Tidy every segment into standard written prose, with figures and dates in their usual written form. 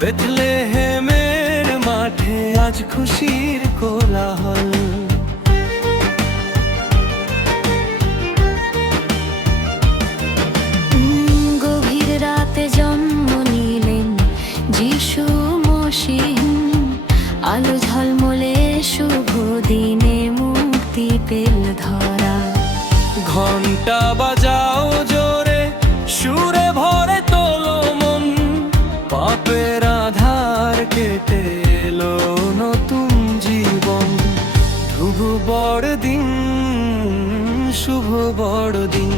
বেথলেহেমের মাঠে আজ খুশির কোলাহল। গভীর রাতে জন্ম নিলেন যিশু মসিহ, আলো ঝলমলে শুভ দিনে মুক্তি পেল ধরা। ঘন্টা বাজাও জোরে, সুরে ভরে তোলো মন, পাপের আধার কেটে এলো নতুন জীবন। শুভ বড়দিন, শুভ বড়দিন,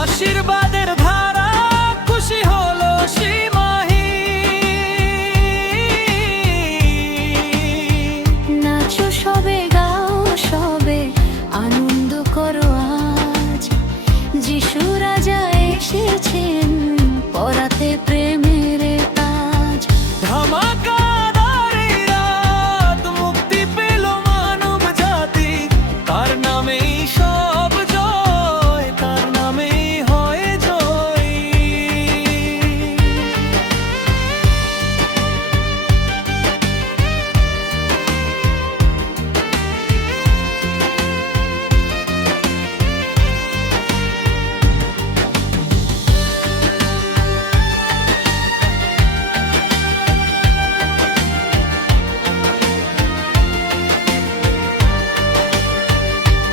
আশীর্বাদের ধারা খুশি হলো সীমাহীন। নাচো সবে, গাও সবে, আনন্দ করো আজ, যিশু রাজা এসেছেন পরাতে প্রেমের তাজ। ধামাকাদার এই রাত, মুক্তি পেল মানব জাতি, তার নামেই সব জয়, তার নামেই হয় জয়।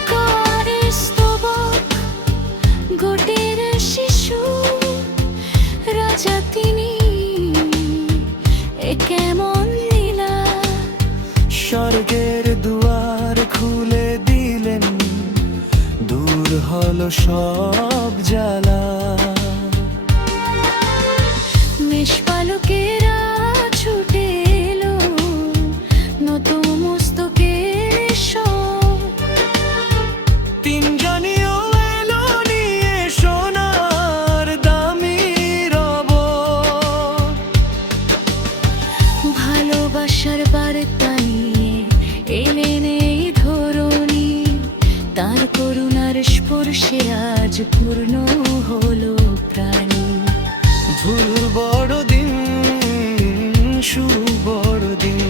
কারের স্তবক, গোটের শিশু রাজা তিনি, এ কেমন লীলা। স্বর্গের দুয়ার খুলে দিলেন, দূর হলো সব জ্বালা। মেষপালকেরা ছুটে এলো নতুন মস্তকের সব। তিনজনীও এলো নিয়ে সোনার দামি রব। ভালোবাসার বার্তা নিয়ে এলেন এই ধরণী, তার করুণার স্পর্শে আজ পূর্ণ হলো প্রাণী। ভুল বড়দিন, শুভ বড়দিন,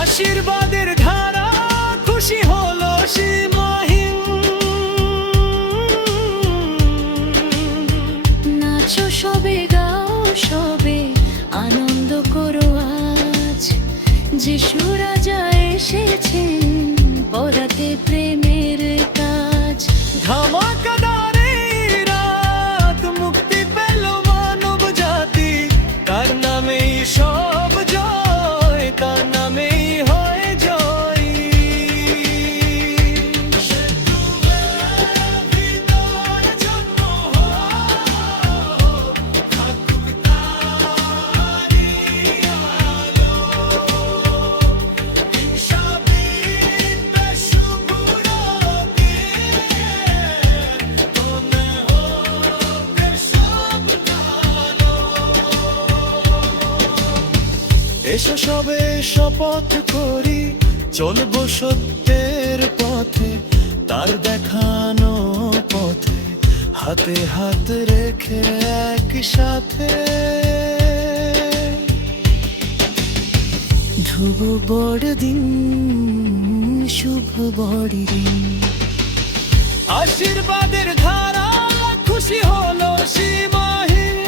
আশীর্বাদের ধারা খুশি হলো সীমাহীন। নাচো সবে, গাও সবে, আনন্দ করো আজ, যিশু রাজা এসেছেন পরাতে প্রেমের কাজ। ধামাকাদার এই রাত, মুক্তি পেল মানব জাতি, তার নামেই সব জয়, তার নামেই হয় জয়। এসো সবে শপথ করি, চলবো সত্যের পথে, তার দেখানো পথে হাতে হাত রেখে একসাথে। শুভ বড়দিন, শুভ বড়দিন, আশীর্বাদের ধারা খুশি হলো সীমাহীন।